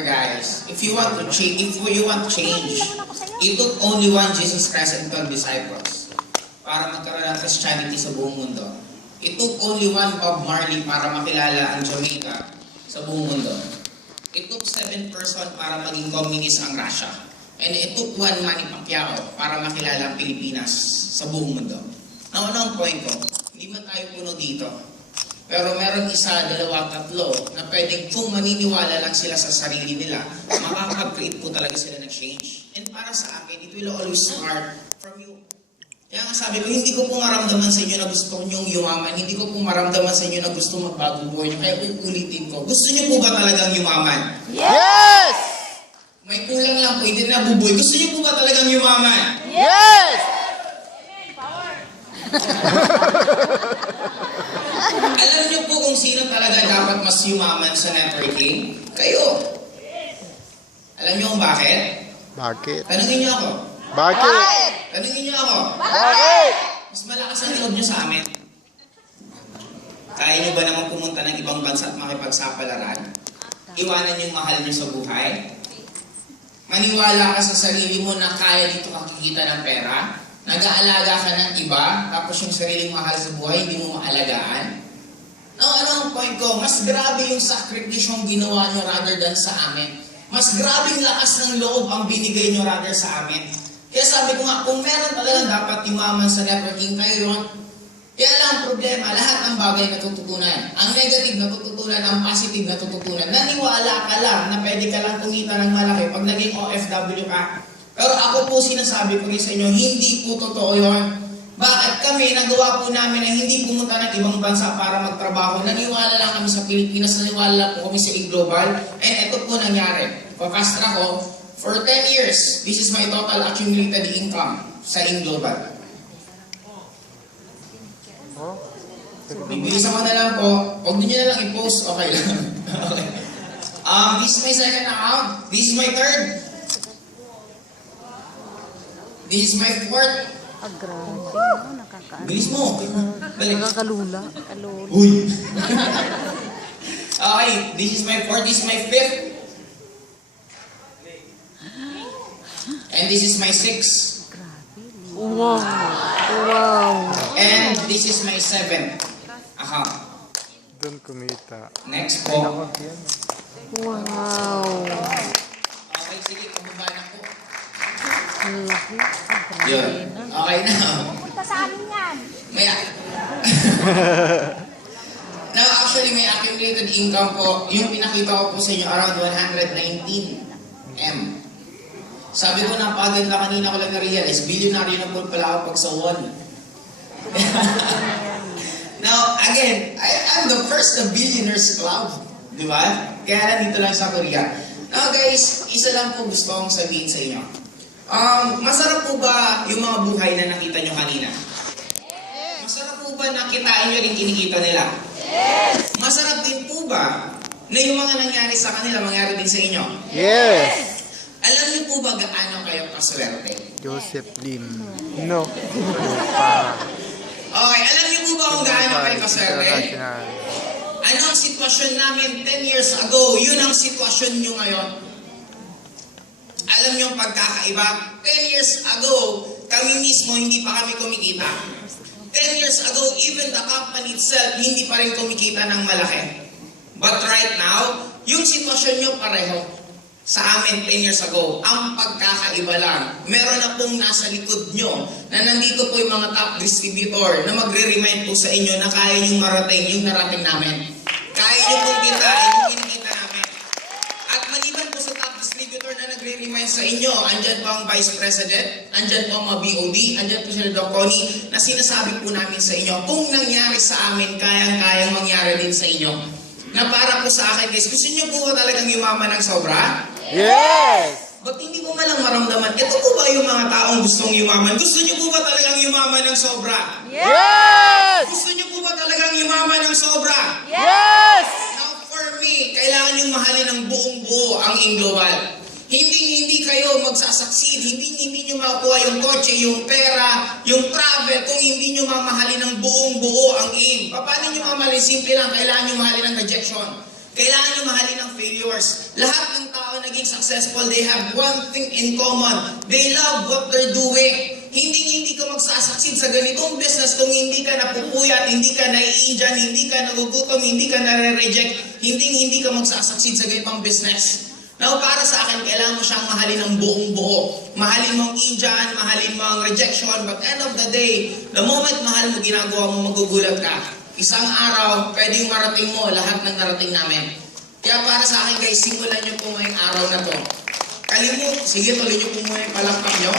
matter, guys. If you want change, it took only one Jesus Christ and 12 disciples para magkaroon ng Christianity sa buong mundo. It took only one Bob Marley para makilala ang Jamaica sa buong mundo. It took 7 person para maging communist ang Russia. And it took one Manny Pacquiao para makilala ang Pilipinas sa buong mundo. Ano ang point ko? Hindi man tayo puno dito. Pero meron isa, dalawa, tatlo na pwedeng kung maniniwala lang sila sa sarili nila, makakapag-create po talaga sila ng change. And para sa akin, it will always start from you. Kaya nga sabi ko, hindi ko po maramdaman sa inyo na gusto nyong yumaman. Hindi ko po maramdaman sa inyo na gusto magbago buhay nyo. Kaya uulitin ko, gusto nyo po ba talagang yumaman? Yes! May kulang lang po, hindi na nabubuhay. Gusto nyo po ba talagang yumaman? Yes! Alam niyo po kung sino talaga dapat mas yumaman sa networking? Kayo. Alam niyo kung bakit? Bakit? Tanungin niyo ako. Bakit? Tanungin niyo ako. Bakit? Mas malakas ang loob niyo sa amin. Kaya niyo ba naman pumunta ng ibang bansa at makipagsapalaran? Iwanan niyo yung mahal niyo sa buhay? Maniwala ka sa sarili mo na kaya dito kakikita ng pera? Nag-aalaga ka ng iba, tapos yung sariling mahal sa buhay, hindi mo maalagaan? Ano ang point ko? Mas grabe yung sakripisyong ginawa nyo rather than sa amin. Mas grabe yung lakas ng loob ang binigay nyo rather sa amin. Kaya sabi ko nga, kung meron talagang dapat yumaman sa networking, kayo yun. Kaya lang ang problema, lahat ng bagay natututunan. Ang negative natututunan, ang positive natututunan. Naniwala ka lang na pwede ka lang kumita ng malaki pag naging OFW ka. Pero ako po sinasabi ko rin sa inyo, hindi po totoo yun. Bakit kami, nagawa po namin na hindi pumunta ng ibang bansa para magtrabaho. Naniwala lang kami sa Pilipinas, naniwala lang po kami sa e-global. And ito po nangyari. Papastra ko, for 10 years, this is my total accumulated income sa e-global. Bibilisan ko na lang po. Huwag nyo na lang i-post, okay lang. Okay. This is my second account. This is my third. This is my fourth. Grabe, nakakaano. Bilis mo. Balik. Nakakalula. Uy. Okay, this is my fourth. This is my fifth. And this is my sixth. Wow. Wow. And this is my seventh account. Doon kumita. Next po. Wow. Okay, sige, pababa na po. Ang laki. Yun. Okay na. Punta sa amin yan. Maya. Now, actually, may accumulated income po. Yung pinakita ko po sa inyo, around 119 M. Sabi ko, napaganda kanina ko lang na-realize, billionaire na po pala ako pag sa one. Now, again, I'm the first of Billionaires Club. Di ba? Kaya nandito lang sa Korea. Now guys, isa lang po gusto kong sabihin sa inyo. Masarap po ba yung mga buhay na nakita nyo kanina? Masarap po ba nakitain nyo rin kinikita nila? Yes! Masarap din po ba na yung mga nangyari sa kanila, mangyari din sa inyo? Yes! Alam niyo po ba gaano kayo kaswerte? Joseph Lim. No. Okay, alam niyo po ba kung gaano kayo kaswerte? Ano ang sitwasyon namin 10 years ago? Yun ang sitwasyon nyo ngayon. Alam niyo ang pagkakaiba? 10 years ago, kami mismo hindi pa kami kumikita. 10 years ago, even the company itself, hindi pa rin kumikita ng malaki. But right now, yung sitwasyon nyo pareho sa amin 10 years ago. Ang pagkakaiba lang, meron na pong nasa likod nyo na nandito po yung mga top distributor na magre-remind po sa inyo na kaya nyo marating yung narating namin. Kaya nyo pong kitain yung kinikita namin. At maliban po sa top distributor na nagre-remind sa inyo, andyan po ang Vice President, andyan po ang mga BOD, andyan po sila Doc Connie, na sinasabi po namin sa inyo, kung nangyari sa amin, kayang-kayang mangyari din sa inyo. Na para po sa akin guys, gusto nyo po talagang yumaman ng sobra? Yes! Ba't hindi ko malang maramdaman? Ito po ba yung mga taong gustong yumaman? Gusto nyo po ba talagang yumaman ng sobra? Yes! Gusto nyo po ba talagang yumaman ng sobra? Yes! Now for me, kailangan yung mahalin ng buong buo ang in-global. Hindi kayo magsasucceed, hindi nyo makuha yung kotse, yung pera, yung travel, kung hindi nyo mamahalin ng buong buo ang aim. Paano nyo mamahalin? Simple lang, kailangan nyo mahalin ng rejection. Kailangan nyo mahalin ang failures. Lahat ng tao naging successful, they have one thing in common. They love what they're doing. Hindi ka magsasucceed sa ganitong business kung hindi ka napupuyat, hindi ka nai-injan, hindi ka nagugutom, hindi ka nare-reject, hindi ka magsasucceed sa ganitong business. Now, para sa akin, kailangan mo siyang mahalin ng buong buo. Mahalin mo ang injan, mahalin mo ang rejection, but end of the day, the moment mahal mo, ginagawa mo, magugulat ka. Isang araw, pwedeng marating mo lahat ng narating namin. Kaya para sa akin guys, simulan nyo po ngayong araw na to. Sige, tuloy nyo po muna yung palakpak nyo.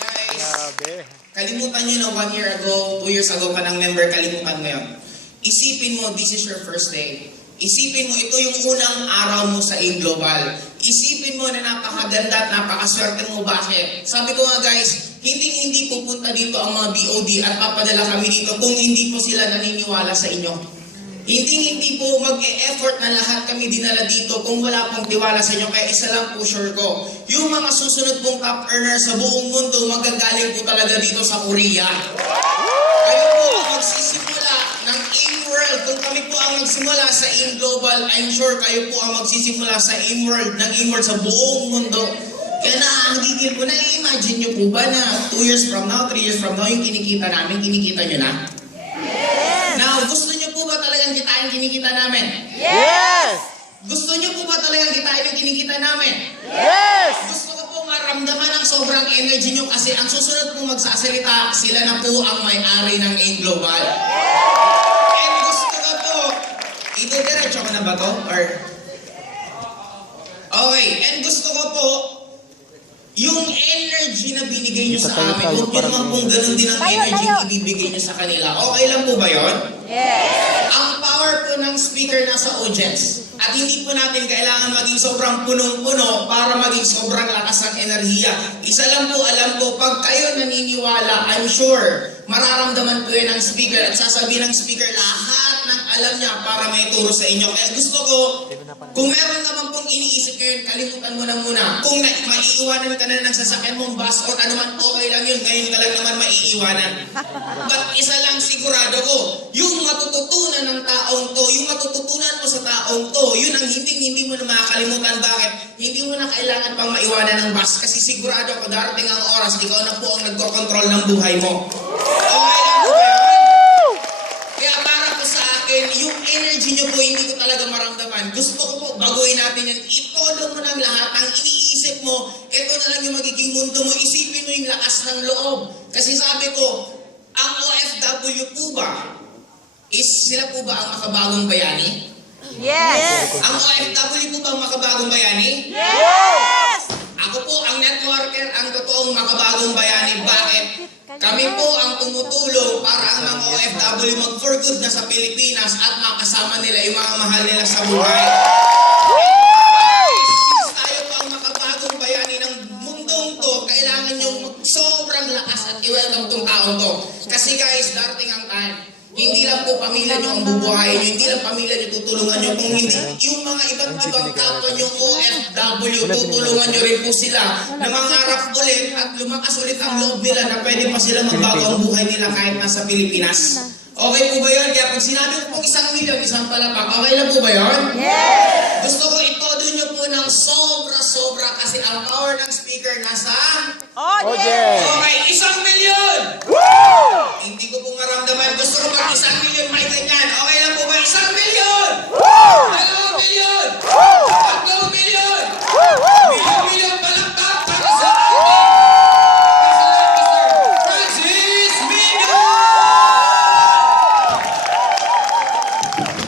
Guys, kalimutan nyo na 1 year ago, 2 years ago ka ng member, kalimutan mo yun. Isipin mo, this is your first day. Isipin mo, ito yung unang araw mo sa AIM Global. Isipin mo na napakaganda at napakaswerte mo. Bakit? Sabi ko nga guys, hindi pupunta dito ang mga BOD at papadala kami dito kung hindi po sila naniniwala sa inyo. Hindi po mag-e-effort na lahat kami dinala dito kung wala pong tiwala sa inyo. Kaya isa lang po sure ko, yung mga susunod pong top earners sa buong mundo, magagaling po talaga dito sa Korea. Kayo po ang magsisimula ng AIM World. Kung kami po ang magsimula sa AIM Global, I'm sure kayo po ang magsisimula sa AIM World, ng AIM World sa buong mundo. Kaya nagigil po na, imagine nyo po ba na 2 years from now, 3 years from now, yung kinikita namin, kinikita nyo na? Yes! Now, gusto nyo po ba talagang kitain kinikita namin? Yes! Gusto nyo po ba talagang kitain yung kinikita namin? Yes! Gusto ko po maramdaman ang sobrang energy nyo kasi ang susunod po magsasalita, sila na po ang may-ari ng AIM Global. And gusto ko po, ito-diretso ko na ba to? Or... Okay, and gusto ko po, yung energy na binigay nyo sa amin, huwag nyo naman pong ganun din ang energy na ibibigay nyo sa kanila. Okay lang po ba yun? Yes! Ang power po ng speaker nasa audience. At hindi po natin kailangan maging sobrang punong-puno para maging sobrang lakas ng enerhiya. Isa lang po, alam ko, pag kayo naniniwala, I'm sure, mararamdaman po yun ng speaker at sasabihin ng speaker lahat ng alam niya para may turo sa inyo. Kaya gusto ko, kung meron naman pong iniisip ngayon, kalimutan mo na muna. Kung maiiwanan ka na ng sasakyan mong bus or ano man, okay lang yun. Ngayon ka lang naman maiiwanan. But isa lang sigurado ko, yung matututunan ng taong to, yung matututunan mo sa taong to, yun ang hindi mo na makakalimutan. Bakit? Hindi mo na kailangan pang maiwanan ng bus kasi sigurado ko darating ang oras, ikaw na po ang nagkokontrol ng buhay mo. Okay lang po ba yun? Kaya para po sa akin, yung energy nyo po hindi ko talaga maramdaman. Gusto ko po baguhin natin yan. Itodo mo ng lahat. Ang iniisip mo, ito na lang yung magiging mundo mo. Isipin mo yung lakas ng loob. Kasi sabi ko, ang OFW po ba, sila po ba ang makabagong bayani? Yes! Ang OFW po ba ang makabagong bayani? Yes! Ako po ang networker, ang totoong makabagong bayani. Bakit? Kami po ang tumutulong para ang mga OFW mag-for good na sa Pilipinas at makasama nila yung mga mahal nila sa buhay. Since tayo po ang makabagong bayani ng mundong to, kailangan yung sobrang lakas at i-welcome tong taong to. Kasi guys, darating ang time. Hindi lang po pamilya nyo ang bubuhayin nyo, hindi lang pamilya nyo tutulungan nyo, kung hindi yung mga iba't ibang kapwa nyo OFW, tutulungan nyo rin po sila na mangarap ulit at lumakas ulit ang loob nila na pwede pa sila magbago ang buhay nila kahit nasa Pilipinas. Okay po ba yun? Kaya pag sinabi ko pong 1 milyon, isang palapak, okay lang po ba yun? Yes! Gusto ko itodo nyo po ng sobra-sobra kasi ang power ng speaker nasa... Audience! Okay, 1 milyon! Woo! Hindi ko po maramdaman. Gusto ko pag 1 milyon may ganyan. Okay lang po ba? 1